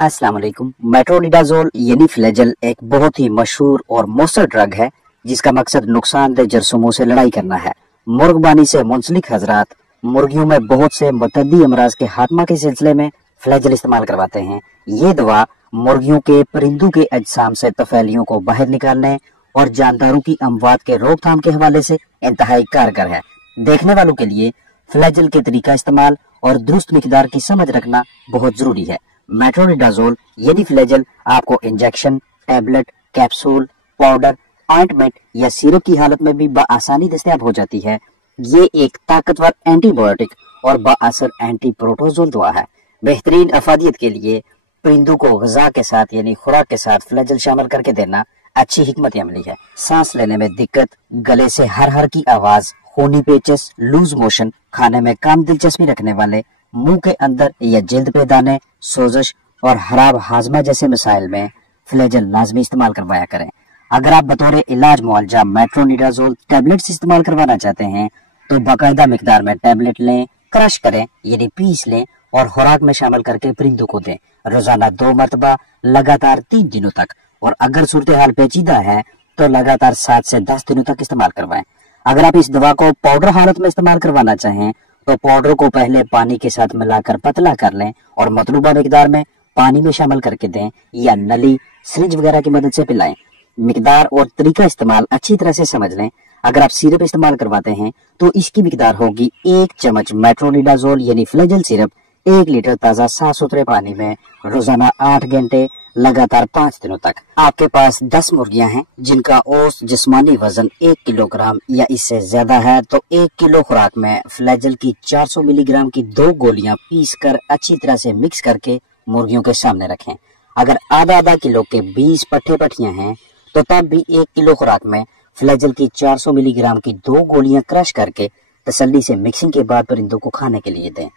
अस्सलाम वालेकुम। मेट्रोनिडाजोल यानी फ्लैजेल एक बहुत ही मशहूर और मौसर ड्रग है जिसका मकसद नुकसानदेह जरासीमों से लड़ाई करना है। मुर्गबानी से मुंसलिक हजरात मुर्गियों में बहुत से मुतअद्दी अमराज के खात्मा के सिलसिले में फ्लैजेल इस्तेमाल करवाते हैं। ये दवा मुर्गियों के परिंदों के अजसाम से तफैलियों को बाहर निकालने और जानदारों की अमवात के रोकथाम के हवाले से इंतहाई कारगर है। देखने वालों के लिए फ्लैजेल के तरीका इस्तेमाल और दुरुस्त मिकदार की समझ रखना बहुत जरूरी है। मेट्रोनिडाजोल यानी फ्लैजेल आपको injection, tablet, capsule, powder, ointment या सिरप की हालत में भी बआसानी दस्तयाब हो जाती है। ये एक ताकतवर एंटीबायोटिक और बाअसर एंटी प्रोटोजोल दवा है। बेहतरीन अफादियत के लिए परिंदों को ग़िज़ा के साथ यानी खुराक के साथ फ्लैजेल शामिल करके देना अच्छी हिकमत अमली है। सांस लेने में दिक्कत, गले से हर की आवाज, खूनी पेचस, लूज मोशन, खाने में कम दिलचस्पी रखने वाले, मुंह के अंदर या जल्द पे दाने, सोजश और खराब हाजमा जैसे मसाइल में फ्लैजेल लाजमी इस्तेमाल करवाया करें। अगर आप बतौर इलाज मुआवजा मेट्रोनिडाजोल टैबलेट्स इस्तेमाल करवाना चाहते हैं तो बाकायदा मिकदार में टैबलेट लें, क्रश करें यानी पीस लें और खुराक में शामिल करके परिंदों को दें, रोजाना 2 मरतबा लगातार 3 दिनों तक। और अगर सूरत हाल पेचीदा है तो लगातार 7 से 10 दिनों तक इस्तेमाल करवाएं। अगर आप इस दवा को पाउडर हालत में इस्तेमाल करवाना चाहें तो पाउडर को पहले पानी के साथ मिलाकर पतला कर लें और मतलूबा मिकदार में पानी में शामिल करके दें या नली, सिरिंज वगैरह की मदद से पिलाएं। मिकदार और तरीका इस्तेमाल अच्छी तरह से समझ लें। अगर आप सिरप इस्तेमाल करवाते हैं तो इसकी मिकदार होगी 1 चम्मच मेट्रोनिडाजोल यानी फ्लैजेल सिरप 1 लीटर ताज़ा साफ सुथरे पानी में रोजाना 8 घंटे लगातार 5 दिनों तक। आपके पास 10 मुर्गियां हैं जिनका औसत जिस्मानी वजन 1 किलोग्राम या इससे ज्यादा है तो 1 किलो खुराक में फ्लैजेल की 400 मिलीग्राम की 2 गोलियां पीस कर अच्छी तरह से मिक्स करके मुर्गियों के सामने रखें। अगर आधा किलो के 20 पट्ठे पट्टियां हैं तो तब भी 1 किलो खुराक में फ्लैजेल की 400 मिलीग्राम की 2 गोलियां क्रश करके तसल्ली से मिक्सिंग के बाद परिंदों को खाने के लिए दें।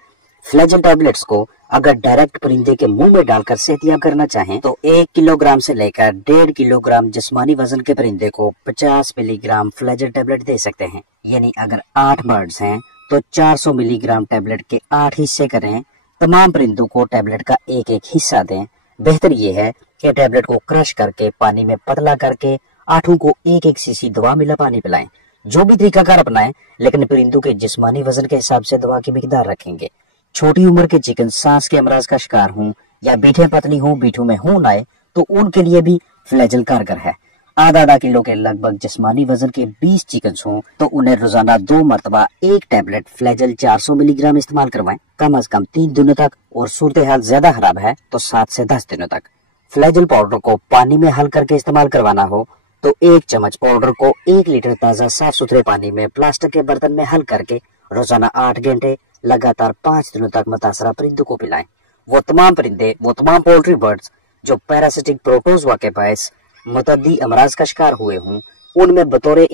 फ्लैजेल टैबलेट्स को अगर डायरेक्ट परिंदे के मुंह में डालकर सेहतियाब करना चाहें तो 1 किलोग्राम से लेकर 1.5 किलोग्राम जिस्मानी वजन के परिंदे को 50 मिलीग्राम फ्लैजेल टैबलेट दे सकते हैं। यानी अगर 8 बर्ड्स हैं तो 400 मिलीग्राम टैबलेट के 8 हिस्से करें। तमाम परिंदों को टैबलेट का एक हिस्सा दें। बेहतर यह है कि टैबलेट को क्रश करके पानी में पतला करके 8 को 1 सीसी दवा मिला पानी पिलाएं। जो भी तरीकाकार अपनाएं लेकिन परिंदों के जिस्मानी वजन के हिसाब से दवा की मिकदार रखेंगे। छोटी उम्र के चिकन सांस के अमराज का शिकार हों या बीठे पतली हों, बीठों में खून आए तो उनके लिए भी फ्लैजेल कारगर है। आधा किलो के लगभग जिस्मानी वजन के 20 चिकन हों तो उन्हें रोजाना 2 मरतबा 1 टैबलेट फ्लैजेल 400 मिलीग्राम इस्तेमाल करवाएं, कम अज कम 3 दिनों तक। और सूरत हाल ज्यादा खराब है तो 7 से 10 दिनों तक। फ्लैजेल पाउडर को पानी में हल करके इस्तेमाल करवाना हो तो 1 चम्मच पाउडर को 1 लीटर ताज़ा साफ सुथरे पानी में प्लास्टिक के बर्तन में हल करके रोजाना 8 घंटे लगातार 5 दिनों तक मुतासरा परिंदों को पिलाएं। वो तमाम पोल्ट्री बर्ड्स जो पैरासिटिक प्रोटोजोआ के बायस मुतअद्दी अमराज का शिकार हुए हों उनमें बतौर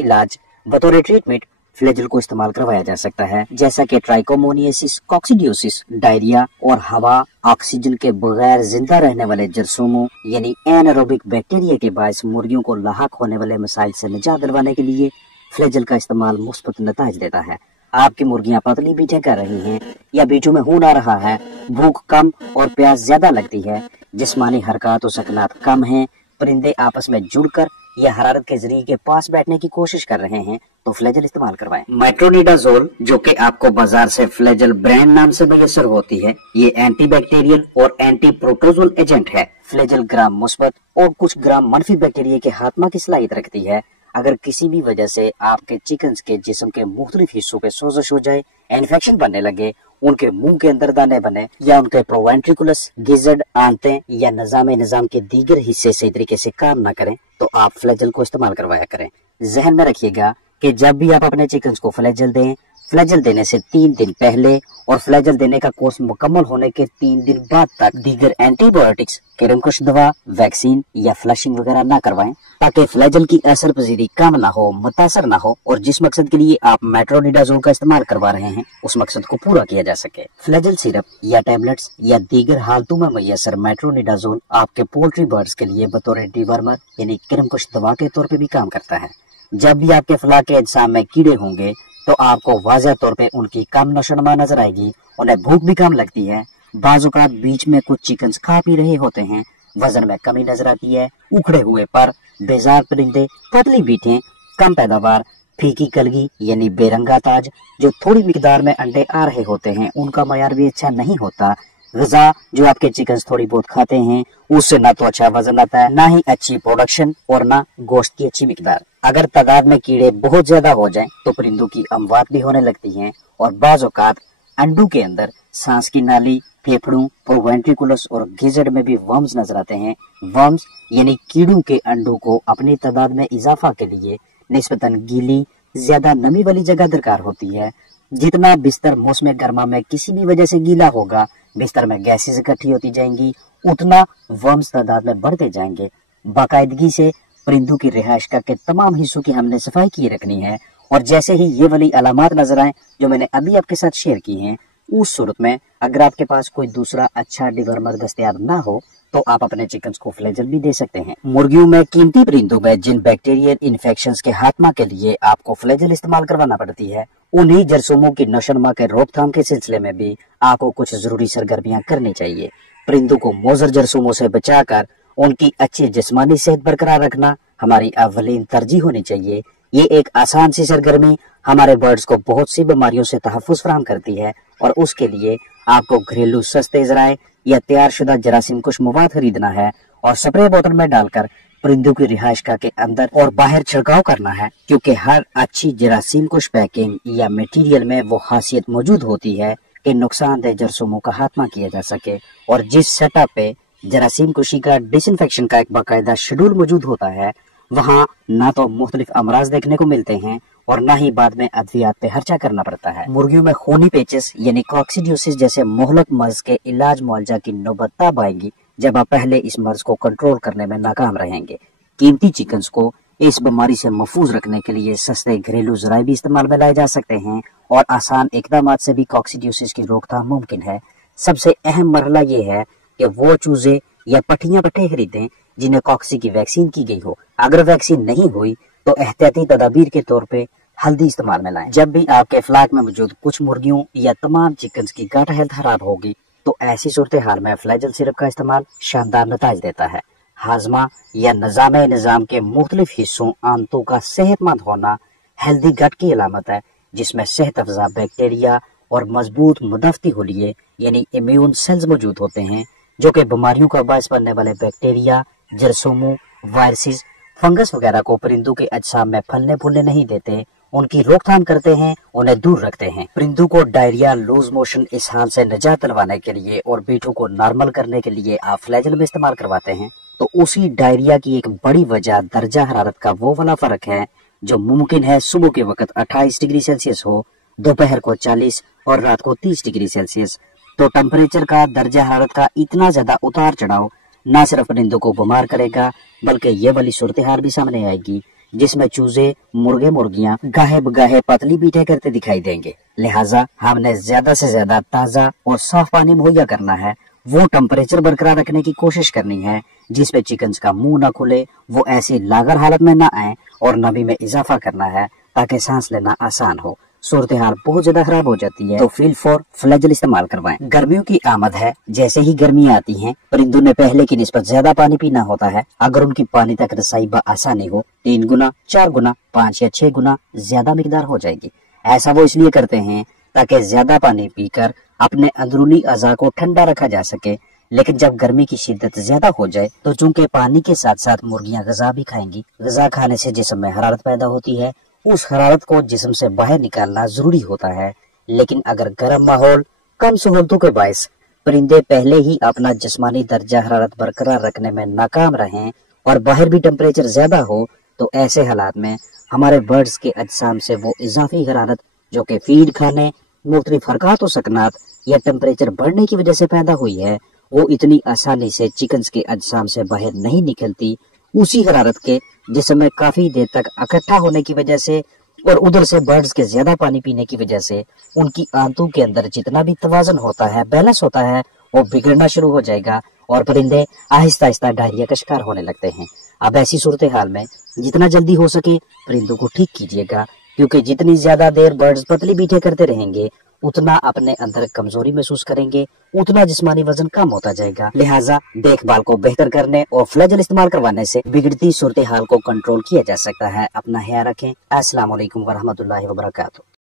ट्रीटमेंट फ्लैजेल को इस्तेमाल करवाया जा सकता है, जैसा कि ट्राइकोमोनियासिस, कॉक्सिडियोसिस, डायरिया और हवा ऑक्सीजन के बगैर जिंदा रहने वाले जरासीमों यानी एनारोबिक बैक्टीरिया के बायस मुर्गियों को लाहक होने वाले मसाइल से निजात दिलवाने के लिए फ्लैजेल का इस्तेमाल मुस्बत नताइज देता है। आपकी मुर्गियां पतली बीठें कर रही हैं या बीचों में खून आ रहा है, भूख कम और प्यास ज्यादा लगती है, जिस्मानी हरकत और सकनात कम है, परिंदे आपस में जुड़कर या हरारत के जरिए के पास बैठने की कोशिश कर रहे हैं तो फ्लैजेल इस्तेमाल करवाएं। मेट्रोनिडाजोल जो कि आपको बाजार से फ्लैजेल ब्रांड नाम से मैसर होती है, ये एंटी बैक्टीरियल और एंटी प्रोटोजोल एजेंट है। फ्लैजेल ग्राम मुस्बत और कुछ ग्राम मनफी बैक्टीरिया के खात्मा की सलाहियत रखती है। अगर किसी भी वजह से आपके चिकन्स के जिस्म के मुख्तलिफ हिस्सों पे सोजश हो जाए, इन्फेक्शन बनने लगे, उनके मुंह के अंदर दाने बने या उनके प्रोवेंट्रिकुलस, गिज़र्ड, आंतें या निजाम के दीगर हिस्से सही तरीके से काम न करें तो आप फ्लैजेल को इस्तेमाल करवाया करें। जहन में रखिएगा कि जब भी आप अपने चिकन्स को फ्लैजेल दें, फ्लैजेल देने से 3 दिन पहले और फ्लैजेल देने का कोर्स मुकम्मल होने के 3 दिन बाद तक दीगर एंटीबायोटिक्स, किरणकुश दवा, वैक्सीन या फ्लशिंग वगैरह ना करवाएं, ताकि फ्लैजेल की असर पजीरी कम ना हो, मुतासर ना हो और जिस मकसद के लिए आप मेट्रोनिडाजोल का इस्तेमाल करवा रहे हैं उस मकसद को पूरा किया जा सके। फ्लैजेल सिरप या टैबलेट्स या दीगर हालतों में मैसर मेट्रोनिडाजोल आपके पोल्ट्री बर्ड्स के लिए बतौर डिवर्मर यानी किरणकुश दवा के तौर पर भी काम करता है। जब भी आपके फला के अजसाम में कीड़े होंगे तो आपको वाज़ह तौर पे उनकी कम नशोनुमा नजर आएगी, उन्हें भूख भी कम लगती है, बाज़ औक़ात बीच में कुछ चिकन्स खा पी रहे होते हैं, वजन में कमी नजर आती है, उखड़े हुए पर, बेजार परिंदे, पतली बीटें, कम पैदावार, फीकी कलगी यानी बेरंगा ताज, जो थोड़ी मिकदार में अंडे आ रहे होते हैं, उनका मयार भी अच्छा नहीं होता। ग़िज़ा जो आपके चिकन्स थोड़ी बहुत खाते हैं, उससे ना तो अच्छा वजन आता है, ना ही अच्छी प्रोडक्शन और ना गोश्त की अच्छी मिकदार। अगर तादाद में कीड़े बहुत ज्यादा हो जाएं, तो परिंदों की अमवात भी होने लगती हैं और बाज़ औक़ात अंडों के अंदर सांस की नाली, फेफड़ों, प्रोवेंट्रिकुलस और गिज़र्ड में भी वर्म्स नजर आते हैं। वर्म्स यानी कीड़ों के अंडों को अपनी तादाद में इजाफा के लिए निस्बतन गीली, ज्यादा नमी वाली जगह दरकार होती है। जितना बिस्तर मौसम गर्मा में किसी भी वजह से गीला होगा, बिस्तर में गैसेस इकट्ठी होती जाएंगी, उतना वर्म्स तादाद में बढ़ते जाएंगे। बाकायदगी से परिंदों की रिहाइशगाह के तमाम हिस्सों की हमने सफाई किए रखनी है, और जैसे ही ये वाली अलामात नजर आए जो मैंने अभी आपके साथ शेयर की हैं, उस सूरत में अगर आपके पास कोई दूसरा अच्छा डिवर्मर दस्तयाब ना हो तो आप अपने चिकन्स को फ्लेजल भी दे सकते हैं। मुर्गियों में कीमती परिंदों में जिन बैक्टीरियल इन्फेक्शंस के खात्मा के लिए आपको फ्लेजल इस्तेमाल करवाना पड़ती है, उन्हीं जरसूमों की नशोनुमा के रोकथाम के सिलसिले में भी आपको कुछ जरूरी सरगर्मियां करनी चाहिए। परिंदों को मोज़र जरसूमों से बचाकर उनकी अच्छी जिस्मानी सेहत बरकरार रखना हमारी अव्वलीन तरजीह होनी चाहिए। ये एक आसान सी सरगर्मी हमारे बर्ड्स को बहुत सी बीमारियों से तहफ़्फ़ुज़ फराहम करती है, और उसके लिए आपको घरेलू सस्ते ज़राए या तैयार शुदा जरासीम कुश मवाद खरीदना है और स्प्रे बोतल में डालकर परिंदों की रिहाइशगाह के अंदर और बाहर छिड़काव करना है, क्योंकि हर अच्छी जरासीम कुश पैकिंग या मटेरियल में वो खासियत मौजूद होती है कि नुकसानदेह जरासीमों का खात्मा किया जा सके। और जिस सेटअप पे जरासीम कुशी का डिसइंफेक्शन का एक बाकायदा शेड्यूल मौजूद होता है, वहाँ ना तो मुख्तलिफ अमराज देखने को मिलते हैं और ना ही बाद में अद्वियात पे खर्चा करना पड़ता है। मुर्गियों में खूनी पेचिस यानी कॉक्सिडियोसिस जैसे मोहलक मर्ज के इलाज मुआवजा की नौबत तब आएगी जब आप पहले इस मर्ज को कंट्रोल करने में नाकाम रहेंगे। कीमती चिकन्स को इस बीमारी से महफूज रखने के लिए सस्ते घरेलू ज़राए भी इस्तेमाल में लाए जा सकते हैं और आसान इकदाम से भी कॉक्सिडियोसिस की रोकथाम मुमकिन है। सबसे अहम मरहला ये है कि वो चूजे या पट्टियां पट्टे खरीदें जिन्हें कॉक्सी की वैक्सीन की गई हो। अगर वैक्सीन नहीं हुई तो एहतियाती तदाबीर के तौर पे हल्दी इस्तेमाल में लाएं। जब भी आपके फ्लैट में मौजूद कुछ मुर्गियों या तमाम चिकन्स की गट हेल्थ खराब होगी तो ऐसी सूरत हाल में फ्लैजल सिरप का इस्तेमाल शानदार नताइज देता है। हाजमा या निजाम के मुख्तलिफ हिस्सों आंतों का सेहतमंद होना हेल्दी गट की अलामत है, जिसमें सेहत अफजा बैक्टीरिया और मजबूत मुदाफ़ती हुलिये यानी इम्यून सेल्स मौजूद होते हैं, जो कि बीमारियों का बायस बनने वाले बैक्टीरिया, जरसूमों, वायरसेस, फंगस वगैरह को परिंदों के अजसाम में फलने फूलने नहीं देते, उनकी रोकथाम करते हैं, उन्हें दूर रखते हैं। परिंदों को डायरिया, लूज मोशन इस हाल से निजात दिलवाने के लिए और बीटों को नॉर्मल करने के लिए आप फ्लैजल में इस्तेमाल करवाते हैं, तो उसी डायरिया की एक बड़ी वजह दर्जा हरारत का वो वाला फर्क है जो मुमकिन है सुबह के वक्त 28 डिग्री सेल्सियस हो, दोपहर को 40 और रात को 30 डिग्री सेल्सियस। तो टेम्परेचर का, दर्जा हरारत का इतना ज्यादा उतार चढ़ाव न सिर्फ परिंदों को बीमार करेगा बल्कि ये वाली सूरत हाल भी सामने आएगी जिसमें चूजे, मुर्गे मुर्गियां गाहे बगाहे पतली बीटें करते दिखाई देंगे। लिहाजा हमने ज्यादा से ज्यादा ताजा और साफ पानी मुहैया करना है, वो टेम्परेचर बरकरार रखने की कोशिश करनी है जिसपे चिकन्स का मुंह न खुले, वो ऐसी लागर हालत में न आए, और नमी में इजाफा करना है ताकि सांस लेना आसान हो। सूरत हाल बहुत ज्यादा खराब हो जाती है तो फील फॉर फ्लैजल इस्तेमाल करवाएं। गर्मियों की आमद है, जैसे ही गर्मियां आती हैं परिंदों ने पहले की निस्बत ज्यादा पानी पीना होता है। अगर उनकी पानी तक रसाई आसानी हो 3 गुना, 4 गुना, 5 या 6 गुना ज्यादा मिकदार हो जाएगी। ऐसा वो इसलिए करते हैं ताकि ज्यादा पानी पीकर अपने अंदरूनी अज़ा को ठंडा रखा जा सके। लेकिन जब गर्मी की शिद्दत ज्यादा हो जाए तो चूंकि पानी के साथ साथ मुर्गियां ग़िज़ा भी खाएंगी, ग़िज़ा खाने से जिस्म में हरारत पैदा होती है, उस हरारत को जिस्म से बाहर निकालना जरूरी होता है। लेकिन अगर गर्म माहौल, कम सहूलतों के बायस परिंदे पहले ही अपना जिस्मानी दर्जा हरारत बरकरार रखने में नाकाम रहें और बाहर भी टेम्परेचर ज्यादा हो, तो ऐसे हालात में हमारे बर्ड्स के अजसाम से वो इजाफी हरारत जो कि फीड खाने, मुख्तलिफ हरकत और सकनात या टेम्परेचर बढ़ने की वजह से पैदा हुई है, वो इतनी आसानी से चिकन्स के अजसाम से बाहर नहीं निकलती। उसी हरारत के जिस्म में काफी देर तक इकट्ठा होने की वजह से और उधर से बर्ड्स के ज्यादा पानी पीने की वजह से उनकी आंतों के अंदर जितना भी तवाज़ुन होता है, बैलेंस होता है, वो बिगड़ना शुरू हो जाएगा और परिंदे आहिस्ता आहिस्ता डायरिया का शिकार होने लगते हैं। अब ऐसी सूरत हाल में जितना जल्दी हो सके परिंदों को ठीक कीजिएगा, क्योंकि जितनी ज्यादा देर बर्ड्स पतली बीटें करते रहेंगे उतना अपने अंदर कमजोरी महसूस करेंगे, उतना जिस्मानी वजन कम होता जाएगा। लिहाजा देखभाल को बेहतर करने और फ्लैजल इस्तेमाल करवाने से बिगड़ती सूरत हाल को कंट्रोल किया जा सकता है। अपना ख्याल रखें। अस्सलाम वालेकुम वरहमतुल्लाहि वबरकातुहू।